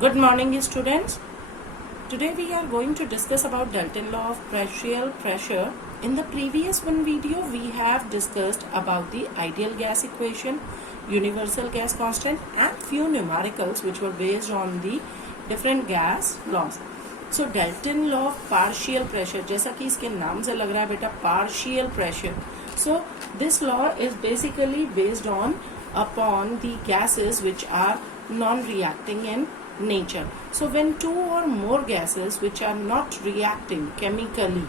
Good morning, students. Today we are going to discuss about Dalton law of partial pressure. In the previous one video, we have discussed about the ideal gas equation, universal gas constant, and few numericals which were based on the different gas laws. So Dalton law of partial pressure, जैसा कि इसके नाम से लग रहा है बेटा partial pressure. So this law is basically based on upon the gases which are non-reacting in nature. So when two or more gases which are not reacting chemically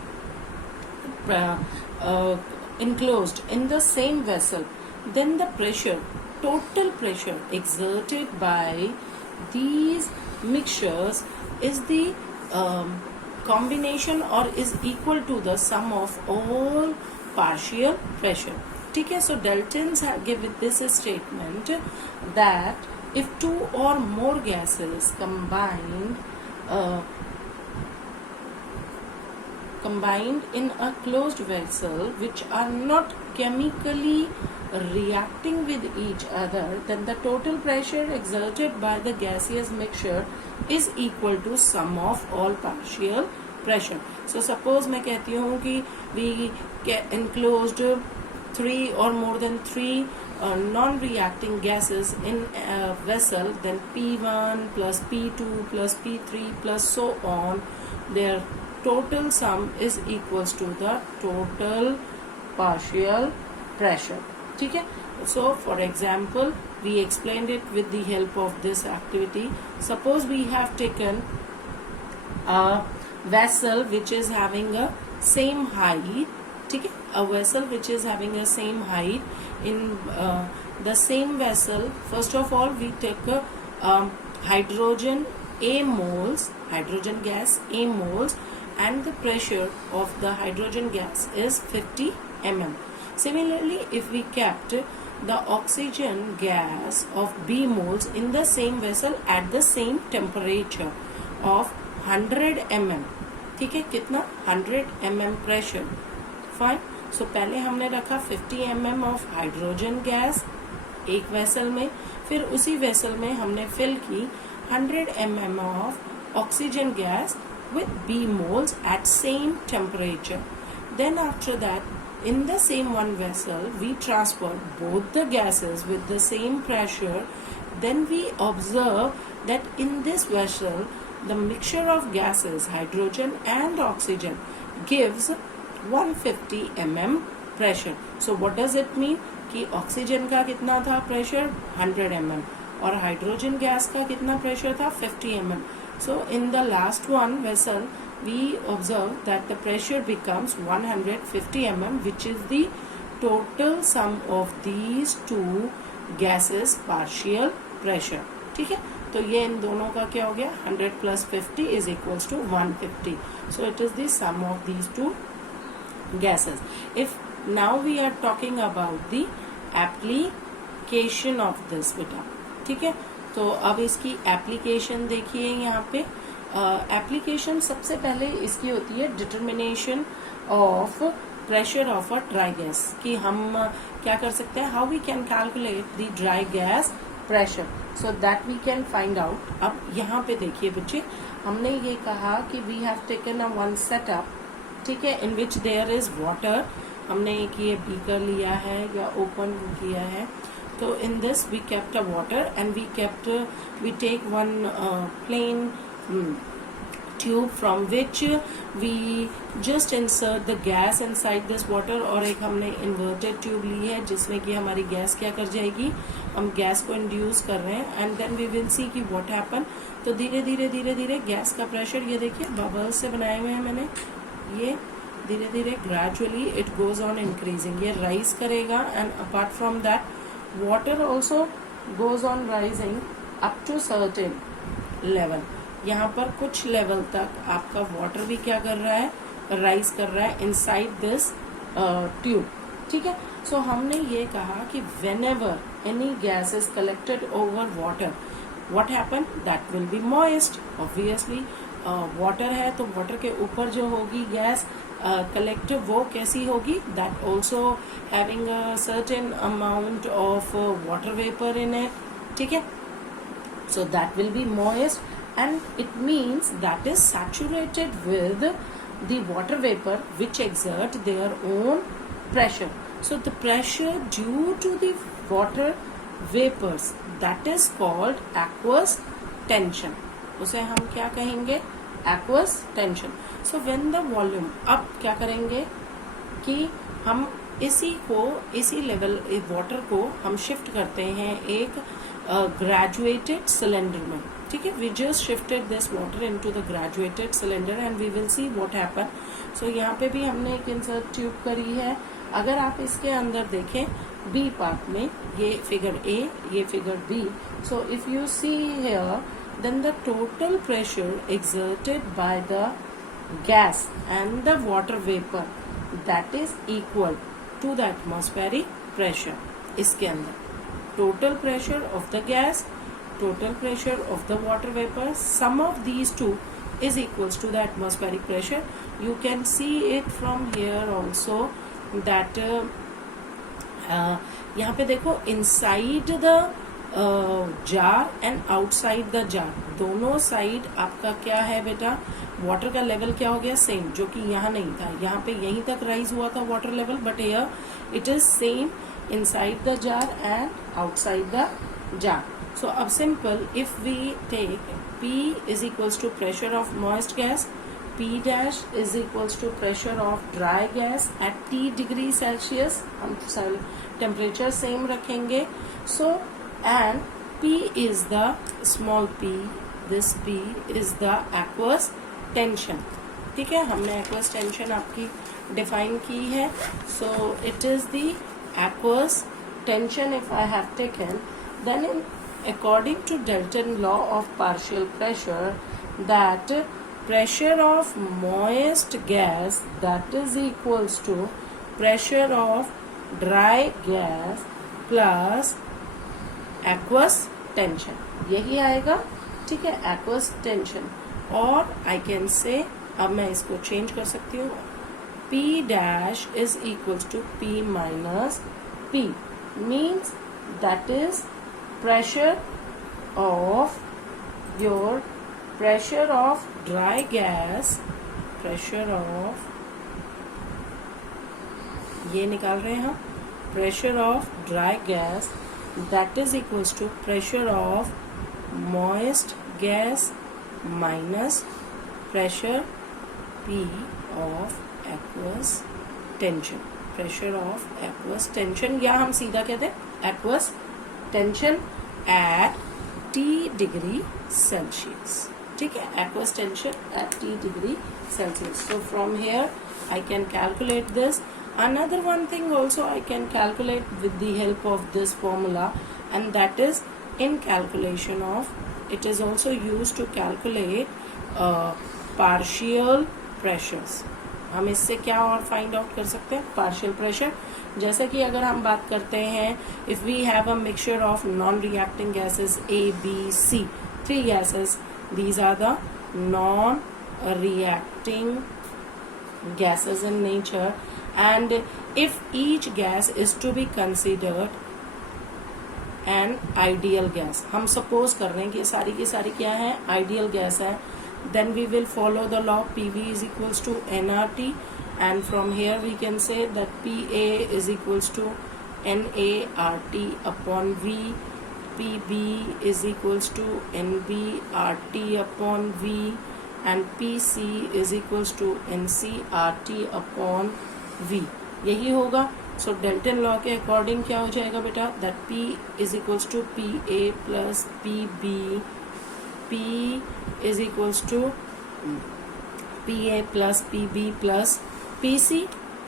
enclosed in the same vessel, then the pressure, total pressure exerted by these mixtures is the combination or is equal to the sum of all partial pressure. ठीक है. So Daltons have given this statement that if two or more gases combined in a closed vessel which are not chemically reacting with each other, then the total pressure exerted by the gaseous mixture is equal to sum of all partial pressure. So suppose मैं कहती हूँ कि we enclosed three or more than three non-reacting gases in a vessel, then P1 plus P2 plus P3 plus so on, their total sum is equals to the total partial pressure. ठीक है. So for example, we explained it with the help of this activity. Suppose we have taken a vessel which is having a same height. ठीक है. A vessel which is having a same height. In the same vessel, first of all we take hydrogen A moles, hydrogen gas A moles, and the pressure of the hydrogen gas is 50 mm. Similarly, if we kept the oxygen gas of B moles in the same vessel at the same temperature of 100 mm, ठीक है. कितना 100 mm pressure. Fine. सो पहले हमने रखा 50 mm of hydrogen gas एक vessel में, फिर उसी वेसल में हमने फिल की 100 mm of oxygen gas with B moles at same temperature. Then after that, in the same one vessel, we transfer both the gases with the same pressure. Then we observe that in this vessel, the mixture of gases, hydrogen and oxygen, gives 150 mm pressure. So what does it mean? कि oxygen का कितना था pressure 100 mm और hydrogen gas का कितना pressure था 50 mm. So in the last one vessel we observe that the pressure becomes 150 mm, which is the total sum of these two gases partial pressure. ठीक है. तो ये इन दोनों का क्या हो गया 100 plus 50 is equals to 150. So it is the sum of these two gases. If now we are talking about the application of this beta, ठीक है. तो अब इसकी एप्लीकेशन देखिए यहाँ पे. एप्लीकेशन सबसे पहले इसकी होती है determination of pressure of a dry gas, कि हम क्या कर सकते हैं, how we can calculate the dry gas pressure, so that we can find out. अब यहाँ पे देखिए बच्चे, हमने ये कहा कि we have taken a one setup, ठीक है, in which there is water. हमने एक ये बीकर लिया है या ओपन किया है. तो in this we kept a water and we take one plain tube from which we just insert the gas inside this water, और एक हमने इन्वर्टेड ट्यूब ली है जिसमें कि हमारी गैस क्या कर जाएगी, हम गैस को इंड्यूस कर रहे हैं and then we will see कि व्हाट हैपन. तो धीरे धीरे गैस का प्रेशर, ये देखिए बबल्स से बनाए हुए हैं मैंने, ये धीरे धीरे gradually it goes on increasing, ये राइज करेगा and apart from that water also goes on rising up to certain level. यहाँ पर कुछ लेवल तक आपका वाटर भी क्या कर रहा है, राइज कर रहा है इनसाइड दिस ट्यूब. ठीक है. सो हमने ये कहा कि whenever any gas is collected over water, what happen? That will be moist. Obviously, water है तो water के ऊपर जो होगी गैस कलेक्टिव वो कैसी होगी, that also having a certain amount of water vapor in it. ठीक है. So that will be moist and it means that is saturated with the water vapor which exert their own pressure. So the pressure due to the water vapors, that is called aqueous tension. उसे हम क्या कहेंगे? aqueous tension. So when the volume, अब क्या करेंगे कि हम इसी लेवल वाटर को हम शिफ्ट करते हैं एक ग्रेजुएटेड सिलेंडर में. ठीक है, we just shifted this water into the graduated cylinder and we will see what happen. So यहाँ पे भी हमने एक इंसर्ट ट्यूब करी है. अगर आप इसके अंदर देखें बी पार्ट में, ये फिगर ए, ये figure B. So if you see here, then the total pressure exerted by the gas and the water vapor, that is equal to the atmospheric pressure. इसके अंदर total pressure of the gas, total pressure of the water vapor, sum of these two is equals to the atmospheric pressure. You can see it from here also that यहाँ पे देखो inside the jar and outside the jar, दोनों side आपका क्या है बेटा, water का level क्या हो गया, सेम, जो कि यहाँ नहीं था. यहाँ पे यहीं तक राइज हुआ था water level, but here it is same inside the jar and outside the jar. So अब simple, if we take P is equals to pressure of moist gas, P dash is equals to pressure of dry gas at T degree Celsius. हम temperature same रखेंगे. सो and P is the small p, this P is the aqueous tension. ठीक है, हमने aqueous tension आपकी define की है. So it is the aqueous tension if I have taken, then according to Dalton law of partial pressure, that pressure of moist gas, that is equals to pressure of dry gas plus aqueous tension. यही आएगा. ठीक है, aqueous tension. और I can say, अब मैं इसको change कर सकती हूँ, P dash is equals to P minus P, means that is pressure of dry gas, pressure of, ये निकाल रहे हैं हम, pressure of dry gas, that is equals to pressure of moist gas minus pressure P of aqueous tension. Pressure of aqueous tension, या हम सीधा कहते हैं aqueous tension at T degree Celsius. ठीक है, aqueous tension at T degree Celsius. So from here I can calculate this. Another one thing also I can calculate with the help of this formula, and that is in calculation of, it is also used to calculate partial pressures. हम इससे क्या और find out कर सकते हैं, partial pressure. जैसे कि अगर हम बात करते हैं, if we have a mixture of non reacting gases A, B, C, 3 gases, these are the non reacting gases in nature, and if each gas is to be considered an ideal gas, हम suppose कर रहे हैं कि सारी की सारी क्या है, आइडियल गैस है, then we will follow the law PV is equals to nRT, and from here we can say that PA is equals to NART upon V, PB is equals to NBRT upon V, and PC is equals to NCRT upon V. यही होगा. So Dalton law के according क्या हो जाएगा बेटा, that P is equals to PA plus PB, P is equals to PA plus PB plus PC.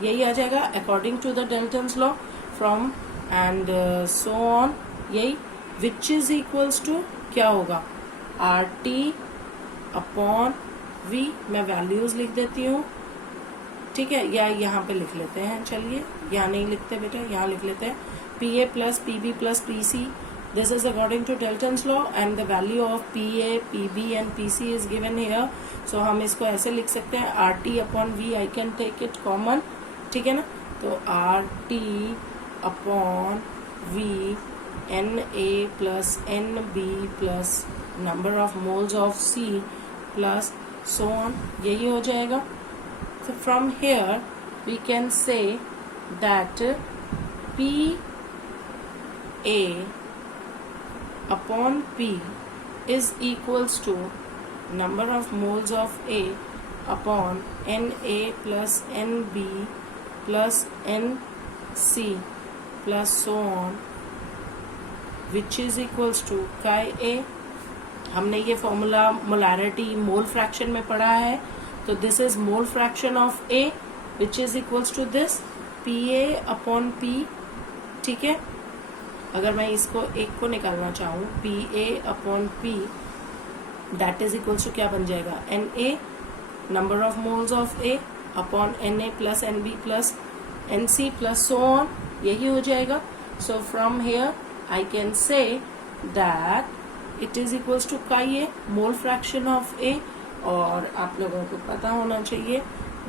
यही आ जाएगा according to the Dalton's law from and so on. यही विच इज इक्वल्स टू क्या होगा, RT अपॉन V. मैं values लिख देती हूँ. ठीक है, या यहाँ पे लिख लेते हैं, चलिए यहाँ नहीं लिखते बेटा, यहाँ लिख लेते हैं PA plus PB plus PC. This is according to Dalton's law and the value of PA, PB and PC is given here. So हम इसको ऐसे लिख सकते हैं RT upon V. I can take it common. ठीक है ना, तो RT upon V Na plus Nb plus number of moles of C plus so on, यही हो जाएगा. So from here we can say that Pa upon P is equals to number of moles of A upon Na plus Nb plus Nc plus so on, which is equals to chi A. हमने ये formula molarity mole fraction में पढ़ा है, तो this is mole fraction of A which is equals to this Pa upon P. ठीक है, अगर मैं इसको एक को निकालना चाहूँ Pa upon P, that is equals to क्या बन जाएगा, Na number of moles of A upon Na plus Nb plus Nc plus so on, यही हो जाएगा. So from here I can say that it is equals to chi A, mole fraction of A. और आप लोगों को पता होना चाहिए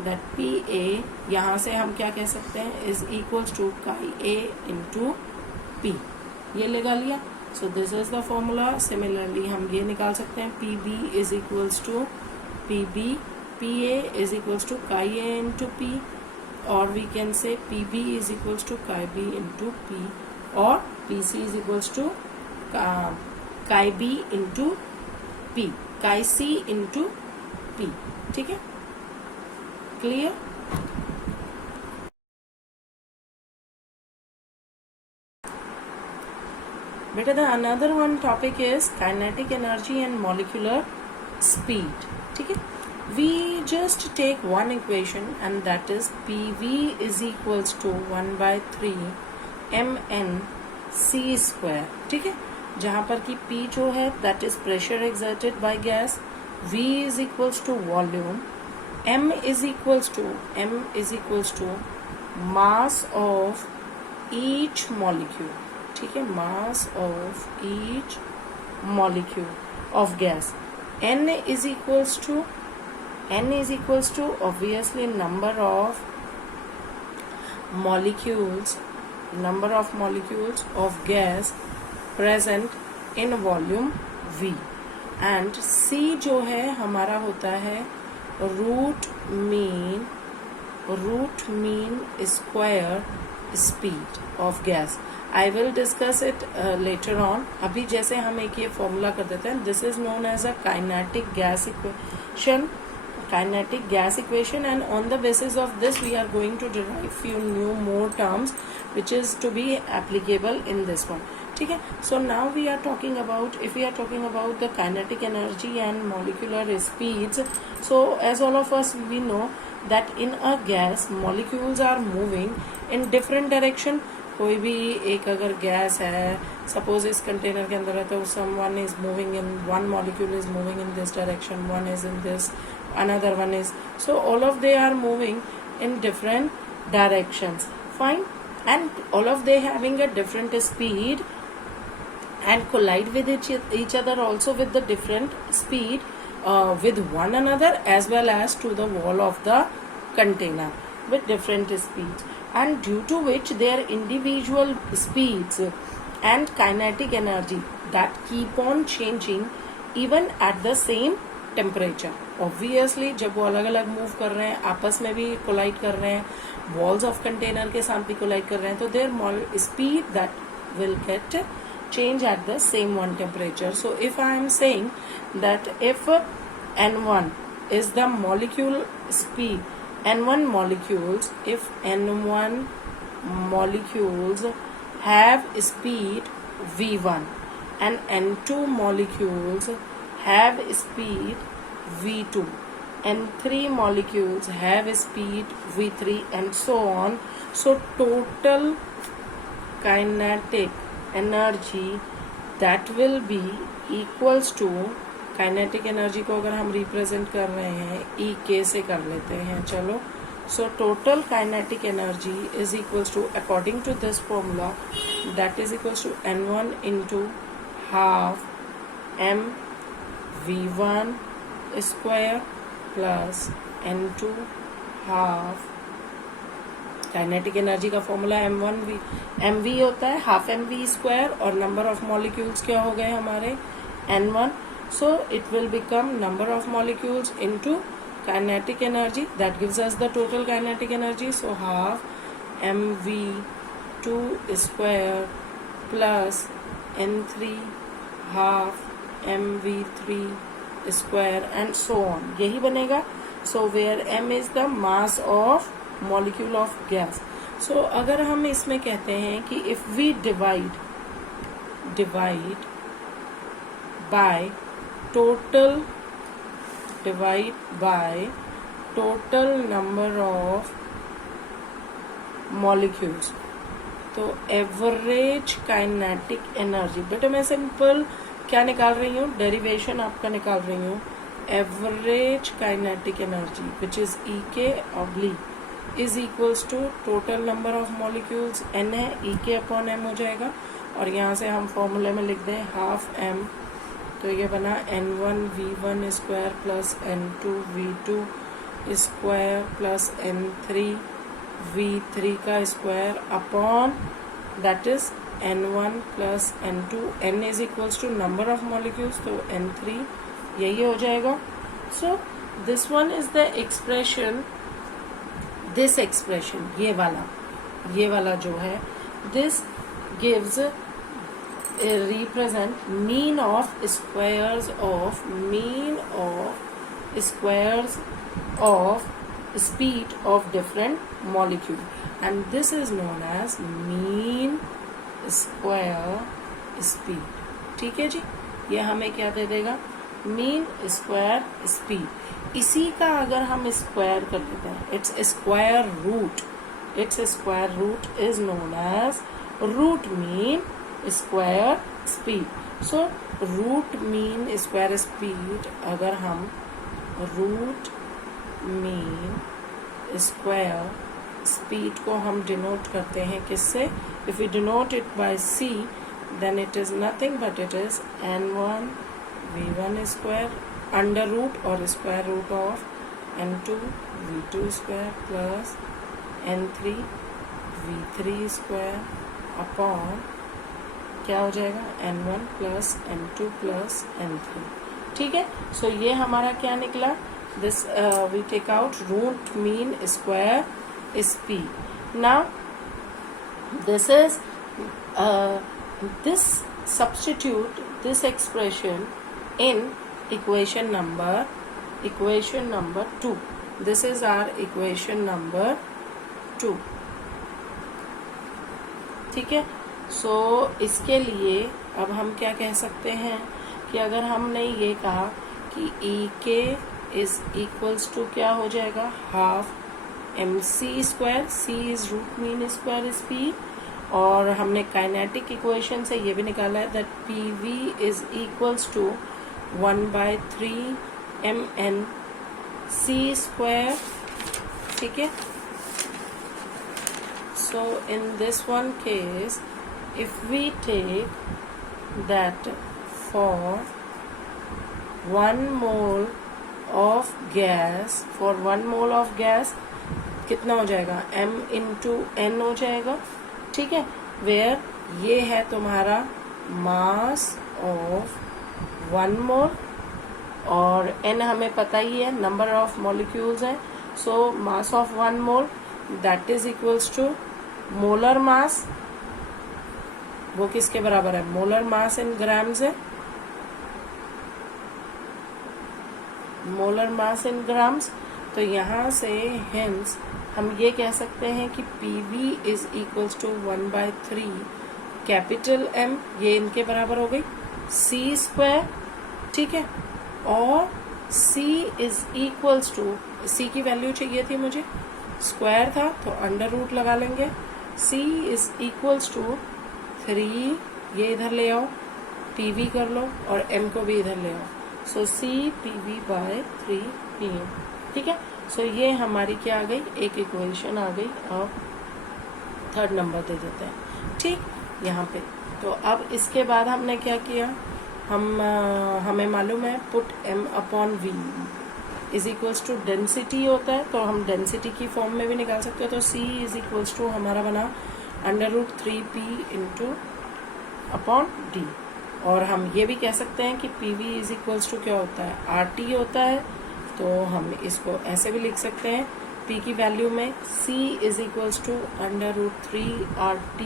दैट Pa यहाँ से हम क्या कह सकते हैं, is equals to chi A into P. ये लगा लिया. So this is the formula. Similarly हम ये निकाल सकते हैं Pb is equals to Pb, Pa is equals to chi A into P, और we can say Pb is equals to chi B into P, और Pc is equals to chi B into P, chi C into P. ठीक है, clear. बेटा the another one topic is kinetic energy and molecular speed. ठीक है, we just take one equation and that is PV is equals to 1/3 mn c square. ठीक है, जहाँ पर कि P जो है that is pressure exerted by gas, V is equals to volume, M is equals to mass of each molecule. ठीक है, mass of each molecule of gas. N is equals to obviously number of molecules of gas present in volume V. And C जो है हमारा होता है root mean square speed of gas. I will discuss it later on. अभी जैसे हम एक ये फॉर्मूला कर देते हैं, this is known as a kinetic gas equation, and on the basis of this we are going to derive few new more terms which is to be applicable in this one. ठीक है, so now we are talking about, if we are talking about the kinetic energy and molecular speeds, so as all of us we know that in a gas molecules are moving in different direction. कोई भी एक अगर gas है, suppose इस container के अंदर है, तो someone is moving in, one molecule is moving in this direction, one is in this, another one is, so all of they are moving in different directions. Fine, and all of they having a different speed and collide with each other also with the different speed with one another as well as to the wall of the container with different speeds, and due to which their individual speeds and kinetic energy that keep on changing even at the same temperature. Obviously जब वो अलग अलग move कर रहे हैं, आपस में भी कोलाइड कर रहे हैं, वॉल्स ऑफ कंटेनर के साथ भी कोलाइड कर रहे हैं, तो there speed that will get change at the same one temperature. So if I am saying that if N1 is the molecule speed, N1 molecules, if N1 molecules have speed V1 and N2 molecules have speed V2 and 3 molecules have speed V3 and so on, so total kinetic energy that will be equals to, kinetic energy को अगर हम represent कर रहे हैं E से कर लेते हैं, चलो. So total kinetic energy is equals to, according to this formula, that is equals to N1 into half M V1 square plus N2 half kinetic energy का फॉर्मूला mv होता है, हाफ mv², और number of molecules क्या हो गए हमारे n1. So it will become number of molecules into kinetic energy, that gives us the total kinetic energy. So half mv2 square plus n3 half mv3 square and so on. यही बनेगा. So where m is the mass of molecule of gas. So अगर हम इसमें कहते हैं कि if we divide by total number of molecules, तो average kinetic energy, बेटा मैं सिंपल क्या निकाल रही हूँ, डेरिवेशन आपका निकाल रही हूँ. Average kinetic energy which is EK oblique is equals to total number of molecules, n है, EK अपॉन m हो जाएगा. और यहाँ से हम फॉर्मूले में लिख दें हाफ m, तो ये बना n1 v1 square plus n2 v2 square plus n3 v3 का square upon that is n1 plus n2. n is equals to number of molecules, तो n3 यही हो जाएगा. So this one is the expression, this expression ये वाला जो है, this gives represent mean of squares of speed of different molecule, and this is known as mean square speed. ठीक है जी, ये हमें क्या दे देगा, mean square speed. इसी का अगर हम स्क्वायर कर लेते हैं, its square root is known as root mean square speed. So root mean square speed, अगर हम root mean square speed को हम डिनोट करते हैं किससे, if we denote it by c, then it is nothing but it is n1 v1 square under root or square root of n2 v2 square plus n3 v3 square upon क्या हो जाएगा n1 plus n2 plus n3. ठीक है, सो ये हमारा क्या निकला, this we take out root mean square speed. Now this is this substitute this expression in equation number 2. This is our equation number 2. ठीक है, सो इसके लिए अब हम क्या कह सकते हैं कि अगर हमने ये कहा कि EK इज इक्वल्स टू क्या हो जाएगा, half mc square, c is root mean square speed, और हमने काइनेटिक इक्वेशन से ये भी निकाला है that PV is equals to 1/3 mn c square. ठीक है, so in this one case, if we take that for 1 mole of gas कितना हो जाएगा, m into n हो जाएगा. ठीक है, where ये है तुम्हारा mass of 1 mole और n हमें पता ही है, number of molecules है. so mass of 1 mole that is equals to molar mass, वो किसके बराबर है, मोलर मास इन ग्राम्स है, मोलर मास इन ग्राम्स. तो यहाँ से हेंस हम ये कह सकते हैं कि PV is equals to 1/3 capital M, ये इनके बराबर हो गई, C स्क्वायर. ठीक है, और C is equals to, C की वैल्यू चाहिए थी मुझे, स्क्वायर था तो अंडर रूट लगा लेंगे. C इज इक्वल्स टू 3, ये इधर ले आओ, PV कर लो, और M को भी इधर ले आओ. सो C PV by 3 PM. ठीक है, सो ये हमारी क्या आ गई, एक इक्वेशन आ गई. अब थर्ड नंबर दे देते हैं. ठीक, यहाँ पे तो अब इसके बाद हमने क्या किया, हमें मालूम है put m upon v. Is equals to density होता है, तो हम डेंसिटी की फॉर्म में भी निकाल सकते हो। तो C इज इक्वल्स टू हमारा बना √3p इंटू अपॉन डी। और हम ये भी कह सकते हैं कि PV इज इक्वल्स टू क्या होता है, RT होता है। तो हम इसको ऐसे भी लिख सकते हैं, P की वैल्यू में C is equals to √3RT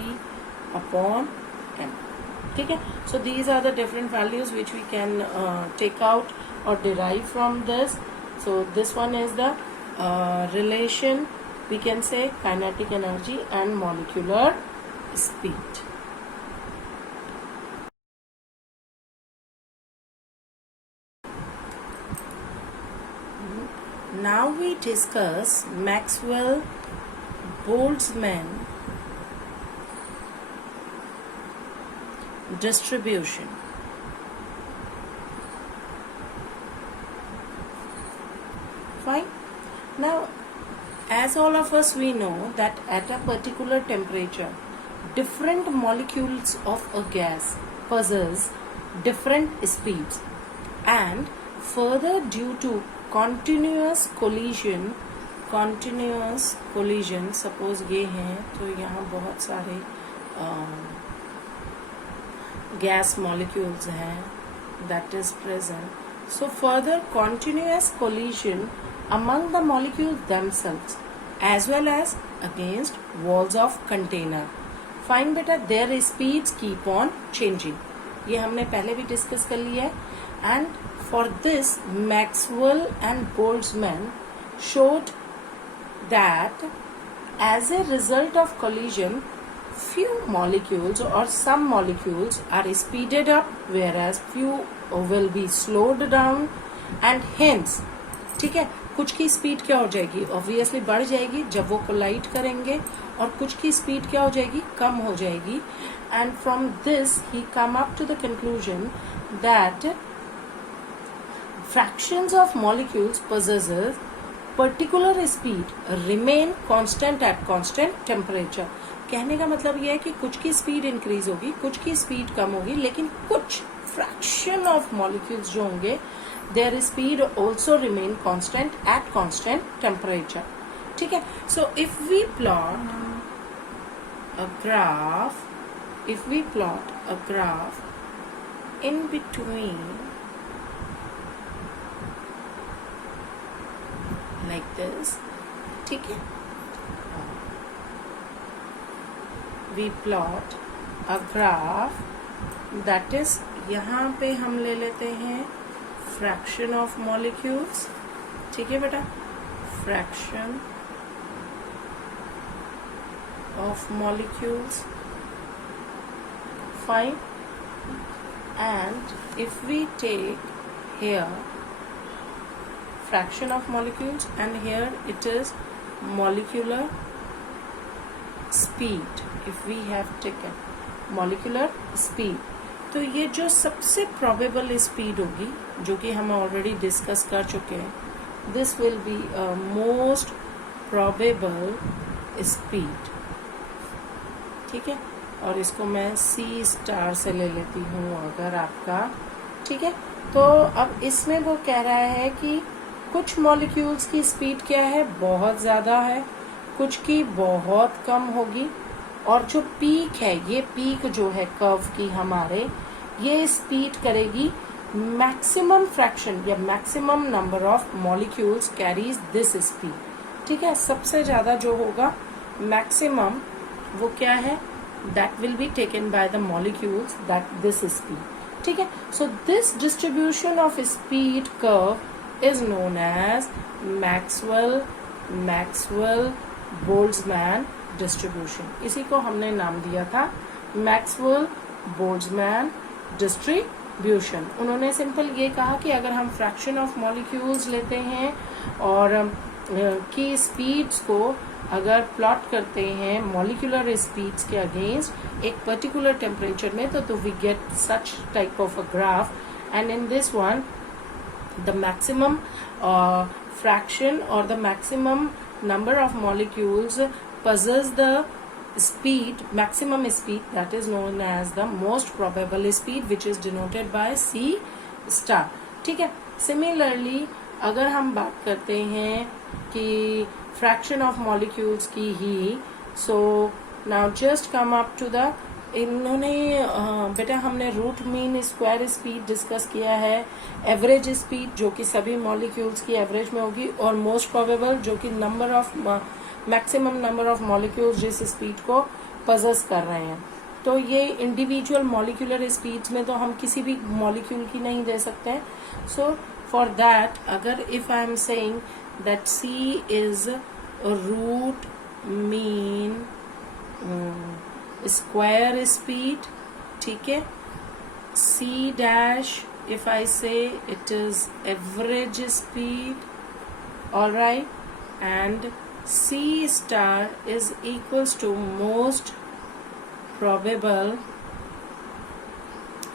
upon M। ठीक है, so these are the different values which we can take out और derive from this. So this one is the relation, we can say, kinetic energy and molecular speed. Now we discuss Maxwell-Boltzmann distribution. Fine. Now, as all of us we know that at a particular temperature, different molecules of a gas possess different speeds, and further due to continuous collision, suppose ये हैं तो यहाँ बहुत सारे gas molecules हैं that is present. So further continuous collision among the molecules themselves as well as against walls of container. Find बेटा their speeds keep on changing. ये हमने पहले भी डिस्कस कर लिया है. And for this, Maxwell and Boltzmann showed that as a result of collision, few molecules or some molecules are speeded up, whereas few will be slowed down, and hence, ठीक है, कुछ की स्पीड क्या हो जाएगी, ऑब्वियसली बढ़ जाएगी जब वो कोलाइड करेंगे, और कुछ की स्पीड क्या हो जाएगी, कम हो जाएगी. And from this he come up to the conclusion that fractions of molecules possesses particular speed remain constant at constant temperature. कहने का मतलब यह है कि कुछ की स्पीड इंक्रीज होगी, कुछ की स्पीड कम होगी, लेकिन कुछ फ्रैक्शन ऑफ मॉलिक्यूल्स जो होंगे their speed also remain constant at constant temperature. ठीक है, so if we plot a graph in between like this, ठीक है, we plot a graph that is, यहाँ पे हम ले लेते हैं fraction of molecules. ठीक है बेटा, fraction of molecules. Fine. And if we take here fraction of molecules and here it is molecular speed, if we have taken molecular speed, तो ये जो सबसे probable speed होगी, जो कि हम ऑलरेडी डिस्कस कर चुके हैं, this will be a most probable speed. ठीक है, और इसको मैं C* से ले लेती हूँ अगर आपका. ठीक है, तो अब इसमें वो कह रहा है कि कुछ मॉलिक्यूल्स की स्पीड क्या है, बहुत ज़्यादा है, कुछ की बहुत कम होगी, और जो पीक है, ये पीक जो है कर्व की हमारे, ये स्पीड करेगी मैक्सिमम फ्रैक्शन या maximum number of molecules carries this speed. ठीक है, सबसे ज़्यादा जो होगा मैक्सिमम वो क्या है, that will be taken by the molecules that this speed. ठीक है, so this distribution of speed curve is known as Maxwell-Boltzmann distribution. इसी को हमने नाम दिया था Maxwell-Boltzmann distribution. उन्होंने सिंपल ये कहा कि अगर हम फ्रैक्शन ऑफ मॉलिक्यूल्स लेते हैं और की स्पीड्स को अगर प्लॉट करते हैं मॉलिक्यूलर स्पीड्स के अगेंस्ट एक पर्टिकुलर टेम्परेचर में, तो we get such type of a graph. And in this one the maximum fraction or the maximum number of molecules possess the maximum speed that is known as the most probable speed, which is denoted by C*. ठीक है, similarly अगर हम बात करते हैं कि fraction of molecules की ही, so now just come up to the, इन्होंने बेटा हमने root mean square speed discuss किया है, एवरेज स्पीड जो कि सभी मॉलिक्यूल्स की एवरेज में होगी, और मोस्ट प्रोबेबल जो कि number of maximum number of molecules जिस स्पीड को पजेस कर रहे हैं। तो ये इंडिविजुअल मॉलिक्यूलर स्पीड्स में तो हम किसी भी मॉलिक्यूल की नहीं दे सकते हैं। सो फॉर दैट, अगर if I am saying that C is root mean square speed, ठीक है, C dash if I say it is average speed, all right, and C star is equals to most probable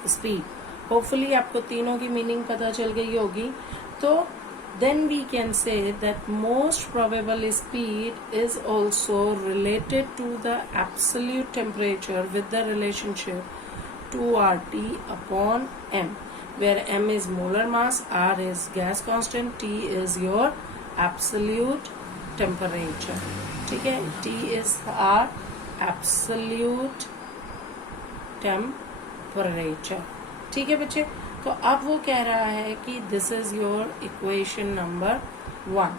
speed. Hopefully आपको तीनों की meaning पता चल गई होगी। तो then we can say that most probable speed is also related to the absolute temperature with the relationship 2RT upon M, where M is molar mass, R is gas constant, T is your absolute temperature, ठीक है, T is our absolute temperature, ठीक है बच्चे। तो अब वो कह रहा है कि this is your equation number 1,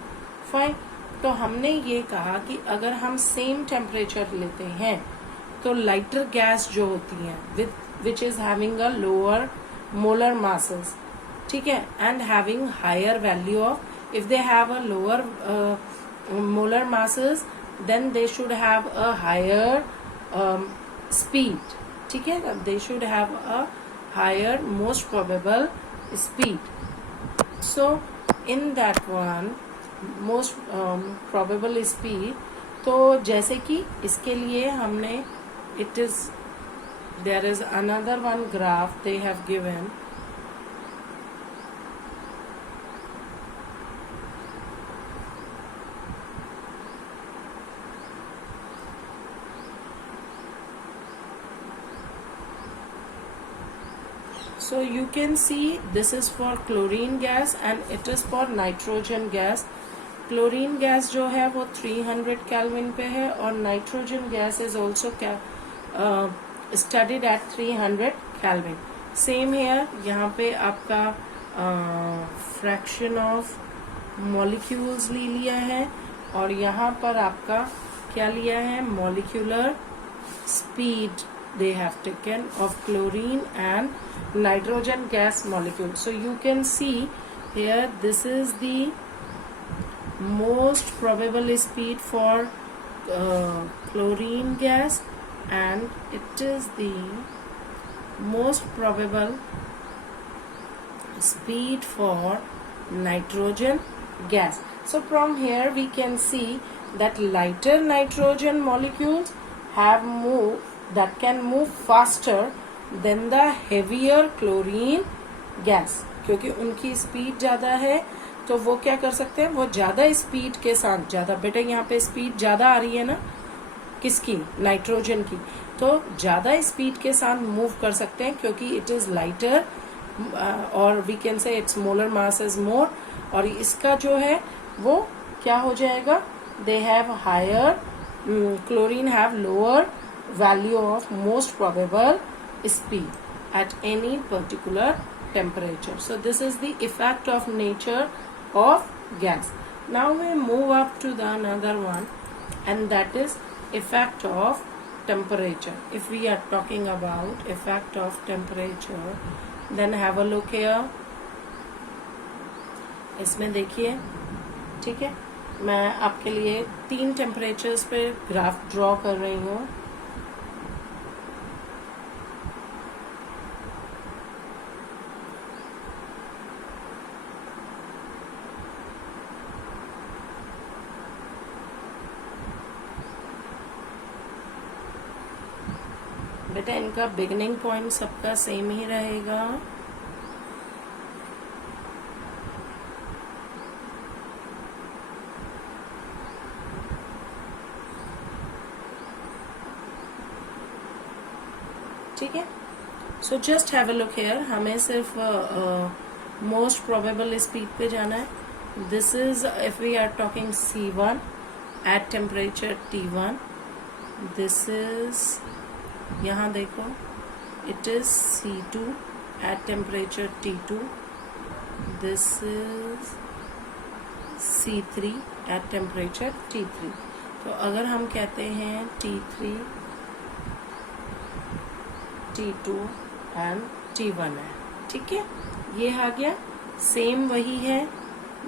fine. तो हमने ये कहा कि अगर हम सेम टेम्परेचर लेते हैं तो लाइटर गैस जो होती हैं with which is having a lower molar masses, ठीक है, and having higher value of, if they have a lower molar masses, then they should have a higher speed, ठीक है, they should have a higher most probable speed. So in that one most probable speed, तो जैसे कि इसके लिए हमने it is there is another one graph they have given. So you can see this is for chlorine gas and it is for nitrogen gas. Chlorine gas जो है वो 300 kelvin पे है और nitrogen gas is also studied at 300 Kelvin. Same here, यहाँ पे आपका fraction of molecules ले लिया है और यहाँ पर आपका क्या लिया है, molecular speed they have taken of chlorine and nitrogen gas molecule. So you can see here this is the most probable speed for chlorine gas, and it is the most probable speed for nitrogen gas. So from here we can see that lighter nitrogen molecules have that can move faster than the heavier chlorine gas, क्योंकि उनकी speed ज़्यादा है तो वो क्या कर सकते हैं, वो ज़्यादा स्पीड के साथ, ज़्यादा बेटा यहाँ पे स्पीड ज़्यादा आ रही है ना, किसकी, नाइट्रोजन की, तो ज़्यादा स्पीड के साथ मूव कर सकते हैं क्योंकि इट इज़ लाइटर और we can say its molar mass is more, और इसका जो है वो क्या हो जाएगा, they have higher, chlorine have lower value of most probable speed at any particular temperature. So this is the effect of nature of gas. Now we move up to the another one, and that is effect of temperature. If we are talking about effect of temperature, then have a look here. इसमें देखिए, ठीक है, मैं आपके लिए 3 temperatures पे graph draw कर रही हूँ। बेटा इनका बिगनिंग पॉइंट सबका सेम ही रहेगा। ठीक है, so just have a look here, हमें सिर्फ मोस्ट प्रोबेबल स्पीड पे जाना है। This is if we are talking C1 at temperature T1. This is, यहाँ देखो, it is C2 at temperature T2. This is C3 at temperature T3. तो अगर हम कहते हैं T3, T2 and T1 है, ठीक है, ये आ गया. सेम वही है,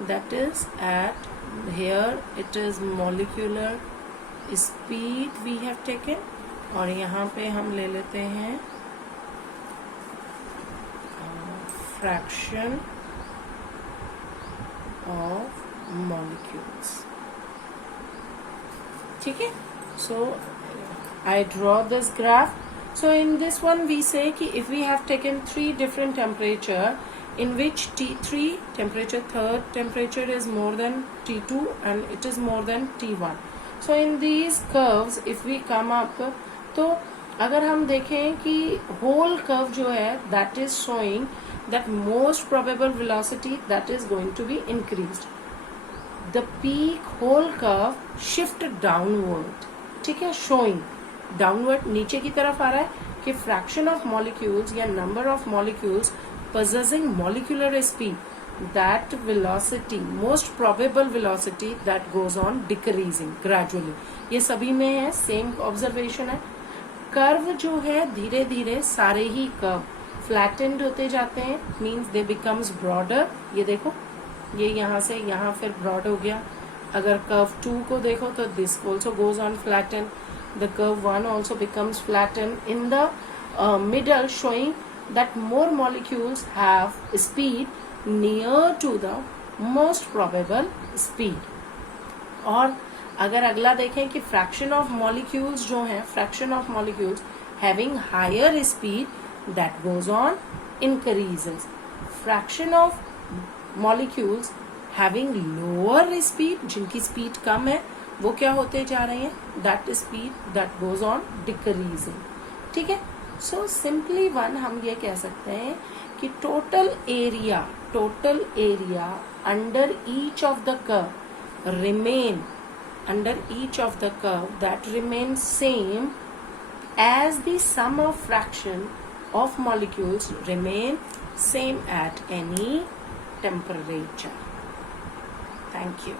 that is at here it is molecular speed we have taken, और यहाँ पे हम ले लेते हैं fraction of molecules. ठीक है. So I draw this graph. So in this one we say कि if we have taken 3 different temperature in which T3 temperature, third temperature is more than T2 and it is more than T1. So in these curves if we come up, तो अगर हम देखें कि whole curve जो है that is showing that most probable velocity that is going to be increased. The peak whole curve shift downward, ठीक है, showing downward, नीचे की तरफ आ रहा है कि fraction of molecules या number of molecules possessing molecular speed, that velocity, most probable velocity that goes on decreasing gradually. ये सभी में है, same observation है. कर्व जो है धीरे धीरे सारे ही कर्व flattened होते जाते हैं, means they becomes broader. ये देखो, ये यहाँ से यहाँ फिर broad हो गया. अगर कर्व 2 को देखो तो this also goes on flatten. The curve 1 also becomes flattened in the middle, showing that more molecules have speed near to the most probable speed. और अगर अगला देखें कि fraction of molecules जो हैं, fraction of molecules having higher speed that goes on increases. Fraction of molecules having lower speed, जिनकी speed कम है, वो क्या होते जा रहे हैं, that speed that goes on decreasing. ठीक है. So simply one हम ये कह सकते हैं कि total area under each of the curve remain, under each of the curve that remains same as the sum of fraction of molecules remain same at any temperature. Thank you.